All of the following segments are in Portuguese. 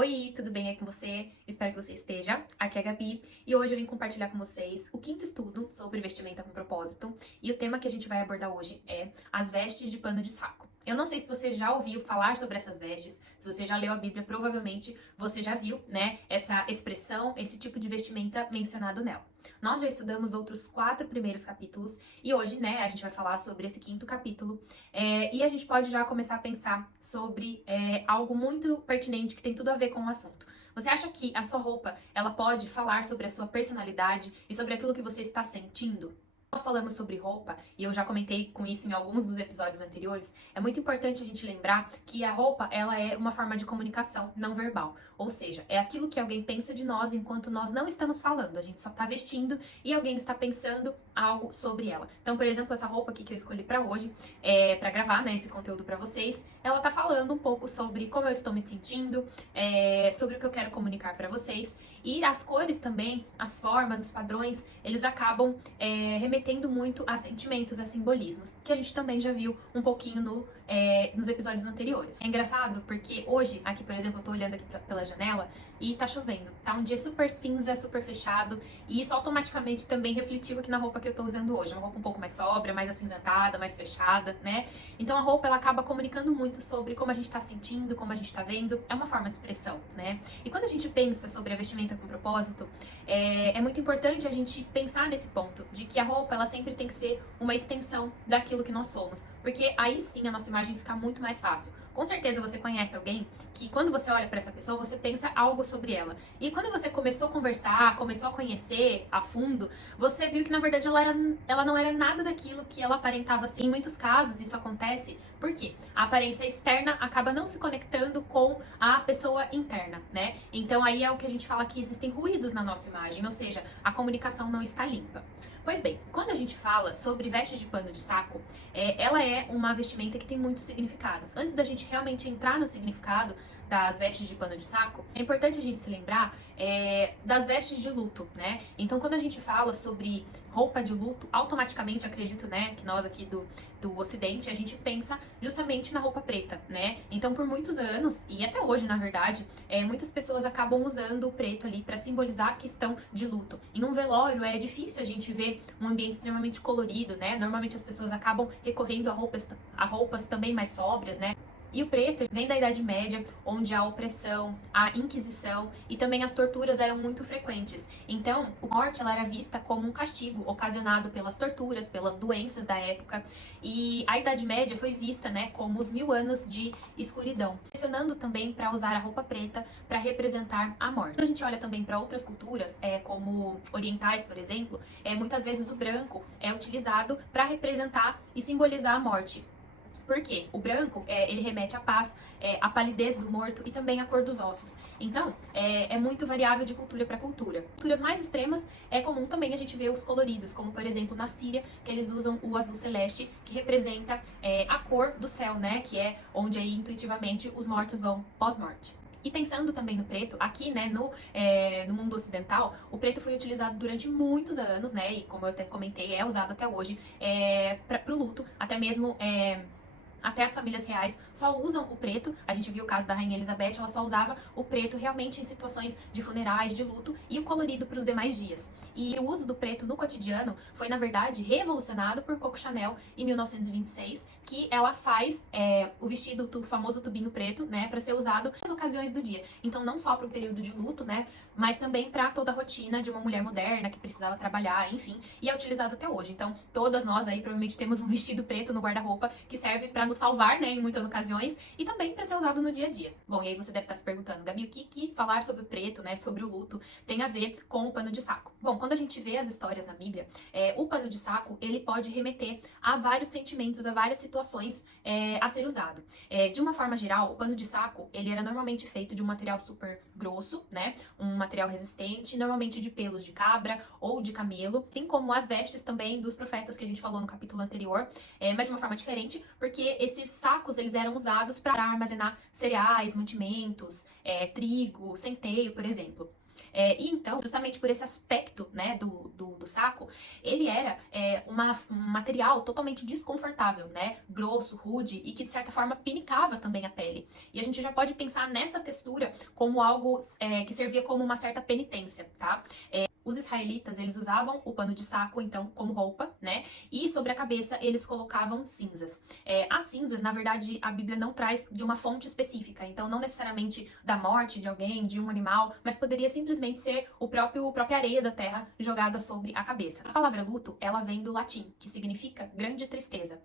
Oi, tudo bem aí com você? Espero que você esteja. Aqui é a Gabi e hoje eu vim compartilhar com vocês o quinto estudo sobre vestimenta com propósito e o tema que a gente vai abordar hoje é as vestes de pano de saco. Eu não sei se você já ouviu falar sobre essas vestes, se você já leu a Bíblia, provavelmente você já viu, né, essa expressão, esse tipo de vestimenta mencionado nela. Nós já estudamos outros 4 primeiros capítulos e hoje, né, a gente vai falar sobre esse quinto capítulo e a gente pode já começar a pensar sobre algo muito pertinente que tem tudo a ver com o assunto. Você acha que a sua roupa, ela pode falar sobre a sua personalidade e sobre aquilo que você está sentindo? Nós falamos sobre roupa, e eu já comentei com isso em alguns dos episódios anteriores, é muito importante a gente lembrar que a roupa, ela é uma forma de comunicação não verbal. Ou seja, é aquilo que alguém pensa de nós enquanto nós não estamos falando. A gente só está vestindo e alguém está pensando algo sobre ela. Então, por exemplo, essa roupa aqui que eu escolhi para hoje, para gravar, né, esse conteúdo para vocês, ela tá falando um pouco sobre como eu estou me sentindo, sobre o que eu quero comunicar para vocês. E as cores também, as formas, os padrões, eles acabam remetendo muito a sentimentos, a simbolismos, que a gente também já viu um pouquinho nos episódios anteriores. É engraçado porque hoje, aqui por exemplo, eu tô olhando aqui pela janela e tá chovendo. Tá um dia super cinza, super fechado, e isso automaticamente também refletiu aqui na roupa que eu tô usando hoje. Uma roupa um pouco mais sóbria, mais acinzentada, mais fechada, né? Então a roupa, ela acaba comunicando muito sobre como a gente tá sentindo, como a gente tá vendo. É uma forma de expressão, né? E quando a gente pensa sobre a vestimenta com propósito, é muito importante a gente pensar nesse ponto, de que a roupa, ela sempre tem que ser uma extensão daquilo que nós somos, porque aí sim a nossa imagem fica muito mais fácil. Com certeza você conhece alguém que quando você olha para essa pessoa, você pensa algo sobre ela. E quando você começou a conversar, começou a conhecer a fundo, você viu que na verdade ela não era nada daquilo que ela aparentava assim. Em muitos casos isso acontece porque a aparência externa acaba não se conectando com a pessoa interna, né? Então aí é o que a gente fala que existem ruídos na nossa imagem, ou seja, a comunicação não está limpa. Pois bem, quando a gente fala sobre vestes de pano de saco, ela é uma vestimenta que tem muitos significados. Antes da gente realmente entrar no significado das vestes de pano de saco, é importante a gente se lembrar das vestes de luto, né? Então, quando a gente fala sobre roupa de luto, automaticamente, acredito, né, que nós aqui do Ocidente, a gente pensa justamente na roupa preta, né? Então, por muitos anos, e até hoje, na verdade, muitas pessoas acabam usando o preto ali para simbolizar a questão de luto. Em um velório, é difícil a gente ver um ambiente extremamente colorido, né? Normalmente as pessoas acabam recorrendo a roupas também mais sóbrias, né? E o preto vem da Idade Média, onde a opressão, a Inquisição e também as torturas eram muito frequentes. Então, a morte ela era vista como um castigo ocasionado pelas torturas, pelas doenças da época. E a Idade Média foi vista, né, como os 1000 anos de escuridão, pressionando também para usar a roupa preta para representar a morte. Quando a gente olha também para outras culturas, como orientais, por exemplo, muitas vezes o branco é utilizado para representar e simbolizar a morte. Por quê? O branco, ele remete à paz, à palidez do morto e também à cor dos ossos. Então, é muito variável de cultura para cultura. Culturas mais extremas, é comum também a gente ver os coloridos, como por exemplo na Síria, que eles usam o azul celeste, que representa a cor do céu, né? Que é onde aí intuitivamente os mortos vão pós-morte. E pensando também no preto, aqui, né, no mundo ocidental, o preto foi utilizado durante muitos anos, né, e como eu até comentei, é usado até hoje para o luto, até mesmo até as famílias reais só usam o preto. A gente viu o caso da Rainha Elizabeth, ela só usava o preto realmente em situações de funerais, de luto, e o colorido para os demais dias. E o uso do preto no cotidiano foi, na verdade, revolucionado por Coco Chanel em 1926, que ela faz o vestido, o famoso tubinho preto, né, para ser usado nas ocasiões do dia. Então, não só para o período de luto, né, mas também para toda a rotina de uma mulher moderna que precisava trabalhar, enfim, e é utilizado até hoje. Então, todas nós aí provavelmente temos um vestido preto no guarda-roupa que serve para nos salvar, né, em muitas ocasiões, e também para ser usado no dia a dia. Bom, e aí você deve estar se perguntando, Gabi, o que falar sobre o preto, né, sobre o luto, tem a ver com o pano de saco? Bom, quando a gente vê as histórias na Bíblia, o pano de saco, ele pode remeter a vários sentimentos, a várias situações a ser usado. De uma forma geral, o pano de saco, ele era normalmente feito de um material super grosso, né, um material resistente, normalmente de pelos de cabra ou de camelo, assim como as vestes também dos profetas que a gente falou no capítulo anterior, mas de uma forma diferente, porque esses sacos, eles eram usados para armazenar cereais, mantimentos, trigo, centeio, por exemplo. E então, justamente por esse aspecto, né, do saco, ele era um material totalmente desconfortável, né, grosso, rude e que de certa forma pinicava também a pele. E a gente já pode pensar nessa textura como algo que servia como uma certa penitência, tá? Os israelitas, eles usavam o pano de saco, então, como roupa, né? E sobre a cabeça, eles colocavam cinzas. As cinzas, na verdade, a Bíblia não traz de uma fonte específica. Então, não necessariamente da morte de alguém, de um animal, mas poderia simplesmente ser a própria areia da terra jogada sobre a cabeça. A palavra luto, ela vem do latim, que significa grande tristeza.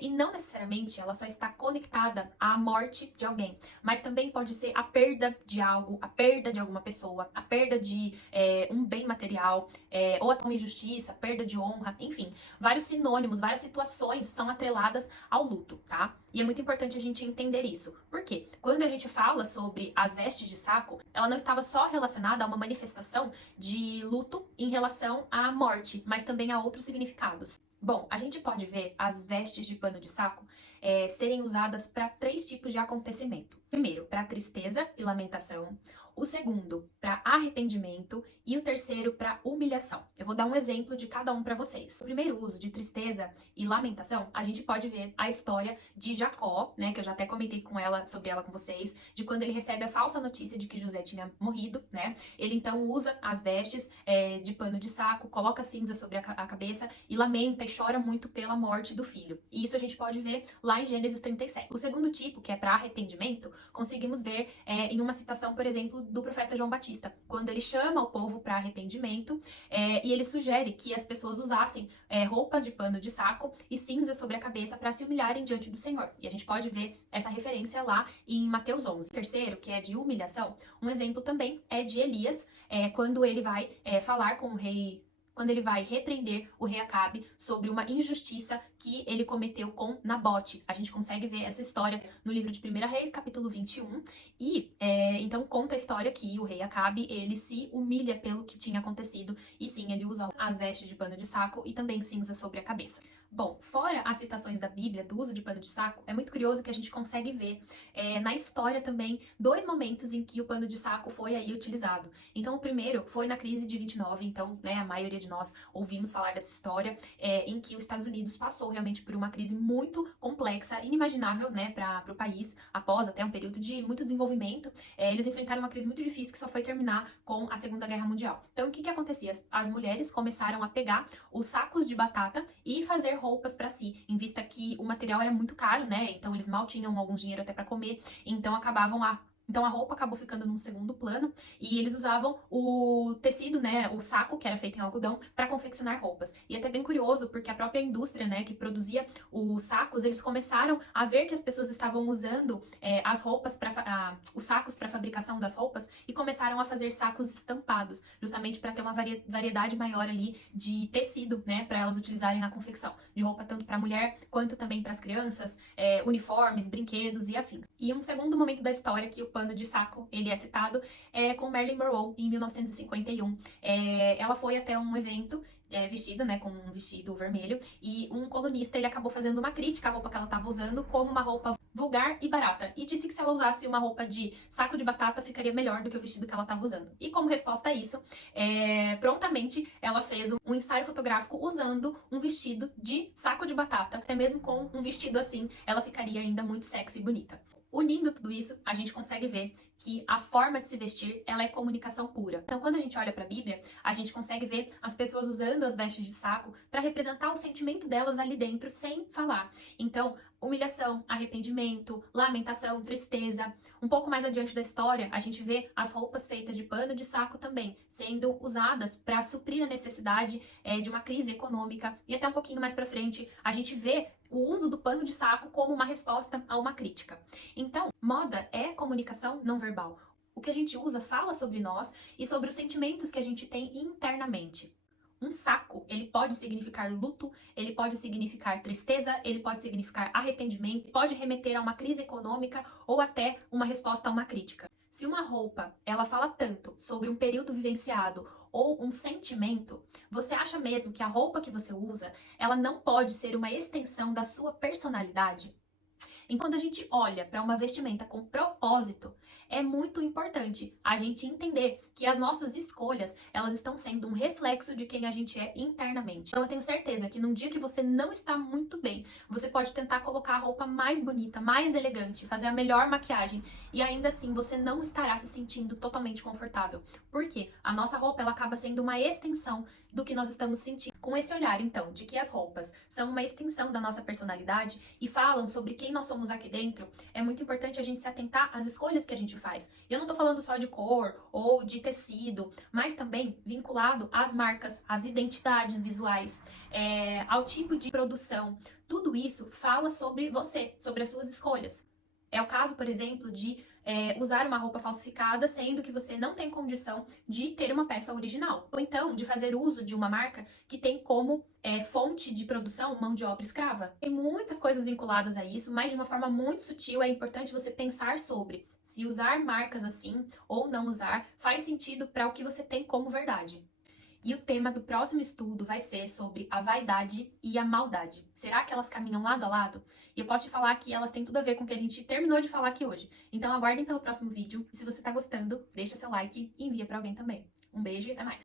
E não necessariamente ela só está conectada à morte de alguém, mas também pode ser a perda de algo, a perda de alguma pessoa, a perda de um bem material, ou até uma injustiça, perda de honra, enfim, vários sinônimos, várias situações são atreladas ao luto, tá? E é muito importante a gente entender isso. Por quê? Quando a gente fala sobre as vestes de saco, ela não estava só relacionada a uma manifestação de luto em relação à morte, mas também a outros significados. Bom, a gente pode ver as vestes de pano de saco serem usadas para 3 tipos de acontecimento. Primeiro, para tristeza e lamentação. O segundo, para arrependimento. E o terceiro, para humilhação. Eu vou dar um exemplo de cada um para vocês. O primeiro uso de tristeza e lamentação, a gente pode ver a história de Jacó, né, que eu já até comentei sobre ela com vocês, de quando ele recebe a falsa notícia de que José tinha morrido, né? Ele então usa as vestes de pano de saco, coloca cinza sobre a cabeça e lamenta e chora muito pela morte do filho. E isso a gente pode ver lá em Gênesis 37. O segundo tipo, que é para arrependimento, conseguimos ver em uma citação, por exemplo, do profeta João Batista, quando ele chama o povo para arrependimento e ele sugere que as pessoas usassem roupas de pano de saco e cinza sobre a cabeça para se humilharem diante do Senhor. E a gente pode ver essa referência lá em Mateus 11. O terceiro, que é de humilhação, um exemplo também é de Elias, quando ele vai falar com o rei. Quando ele vai repreender o rei Acabe sobre uma injustiça que ele cometeu com Nabote. A gente consegue ver essa história no livro de 1 Reis, capítulo 21. E então conta a história que o rei Acabe, ele se humilha pelo que tinha acontecido. E sim, ele usa as vestes de pano de saco e também cinza sobre a cabeça. Bom, fora as citações da Bíblia do uso de pano de saco, é muito curioso que a gente consegue ver na história também 2 momentos em que o pano de saco foi aí utilizado. Então, o primeiro foi na crise de 29, então, né, a maioria de nós ouvimos falar dessa história, em que os Estados Unidos passou realmente por uma crise muito complexa, inimaginável, né, para o país, após até um período de muito desenvolvimento. Eles enfrentaram uma crise muito difícil que só foi terminar com a Segunda Guerra Mundial. Então, o que acontecia? As mulheres começaram a pegar os sacos de batata e fazer roupas para si, em vista que o material era muito caro, né? Então eles mal tinham algum dinheiro até para comer, então então a roupa acabou ficando num segundo plano e eles usavam o tecido, né, o saco que era feito em algodão para confeccionar roupas. E é até bem curioso porque a própria indústria, né, que produzia os sacos, eles começaram a ver que as pessoas estavam usando as roupas os sacos para fabricação das roupas e começaram a fazer sacos estampados, justamente para ter uma variedade maior ali de tecido, né, para elas utilizarem na confecção de roupa tanto para mulher quanto também para as crianças, uniformes, brinquedos e afins. E um segundo momento da história que o pano de saco ele é citado é com Marilyn Monroe em 1951. Ela foi até um evento vestida, né, com um vestido vermelho, e um colunista ele acabou fazendo uma crítica à roupa que ela estava usando como uma roupa vulgar e barata, e disse que se ela usasse uma roupa de saco de batata ficaria melhor do que o vestido que ela estava usando. E como resposta a isso, prontamente ela fez um ensaio fotográfico usando um vestido de saco de batata. Até mesmo com um vestido assim, ela ficaria ainda muito sexy e bonita. Unindo tudo isso, a gente consegue ver que a forma de se vestir, ela é comunicação pura. Então, quando a gente olha para a Bíblia, a gente consegue ver as pessoas usando as vestes de saco para representar o sentimento delas ali dentro, sem falar. Então, humilhação, arrependimento, lamentação, tristeza. Um pouco mais adiante da história, a gente vê as roupas feitas de pano de saco também sendo usadas para suprir a necessidade de uma crise econômica. E até um pouquinho mais para frente, a gente vê o uso do pano de saco como uma resposta a uma crítica. Então, moda é comunicação não verbal. O que a gente usa fala sobre nós e sobre os sentimentos que a gente tem internamente. Um saco, ele pode significar luto, ele pode significar tristeza, ele pode significar arrependimento, pode remeter a uma crise econômica ou até uma resposta a uma crítica. Se uma roupa, ela fala tanto sobre um período vivenciado ou um sentimento, você acha mesmo que a roupa que você usa, ela não pode ser uma extensão da sua personalidade? Enquanto a gente olha para uma vestimenta com propósito, é muito importante a gente entender que as nossas escolhas, elas estão sendo um reflexo de quem a gente é internamente. Então eu tenho certeza que num dia que você não está muito bem, você pode tentar colocar a roupa mais bonita, mais elegante, fazer a melhor maquiagem e ainda assim você não estará se sentindo totalmente confortável. Por quê? A nossa roupa, ela acaba sendo uma extensão do que nós estamos sentindo. Com esse olhar, então, de que as roupas são uma extensão da nossa personalidade e falam sobre quem nós somos aqui dentro, é muito importante a gente se atentar às escolhas que a gente faz. E eu não tô falando só de cor ou de tecido, mas também vinculado às marcas, às identidades visuais, ao tipo de produção. Tudo isso fala sobre você, sobre as suas escolhas. É o caso, por exemplo, de usar uma roupa falsificada, sendo que você não tem condição de ter uma peça original. Ou então, de fazer uso de uma marca que tem como fonte de produção mão de obra escrava. Tem muitas coisas vinculadas a isso, mas de uma forma muito sutil é importante você pensar sobre se usar marcas assim ou não usar faz sentido para o que você tem como verdade. E o tema do próximo estudo vai ser sobre a vaidade e a maldade. Será que elas caminham lado a lado? E eu posso te falar que elas têm tudo a ver com o que a gente terminou de falar aqui hoje. Então aguardem pelo próximo vídeo. E se você tá gostando, deixa seu like e envia pra alguém também. Um beijo e até mais!